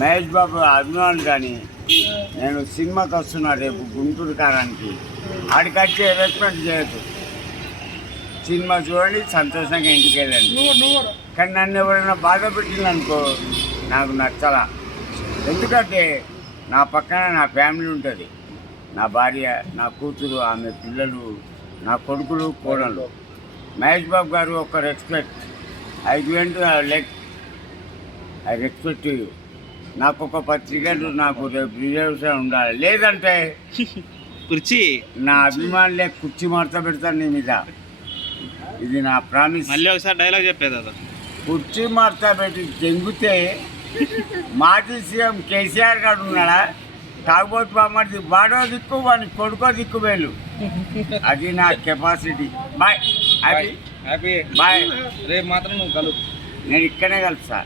మహేష్ బాబు అభిమానులు కానీ నేను సినిమాకి వస్తున్నా రేపు గుంటూరు కారానికి ఆడికి వచ్చి రెస్పెక్ట్ చేయదు సినిమా చూడండి సంతోషంగా ఇంటికి వెళ్ళండి. కానీ నన్ను ఎవరైనా బాధ పెట్టిందనుకో నాకు నచ్చలా. ఎందుకంటే నా పక్కన నా ఫ్యామిలీ ఉంటుంది. నా భార్య నా కూతురు ఆమె పిల్లలు నా కొడుకులు కోడళ్ళు. మహేష్ బాబు గారు ఒక respect I went like I respect you నాకు ఒక పత్రికలు నాకు రేపు రిజర్వేషన్ ఉండాలి. లేదంటే కుర్చీ. నా అభిమానులే కుర్చీ మడత పెడతాను నీ మీద. ఇది నా ప్రామిస్. మళ్ళీ ఒకసారి డైలాగ్ చెప్పేది అదా కుర్చీ మార్తా పెట్టి తెంగితే మాజీ సీఎం కేసీఆర్ గారు ఉన్నాడా? కాకపోతే బామ్మది బాడో దిక్కు వాని కొడుకో దిక్కు వేలు. అది నా capacity. Bye. Happy happy bye రేపు మాత్రం నువ్వు కలు నేను ఇక్కడే కలుస్తా.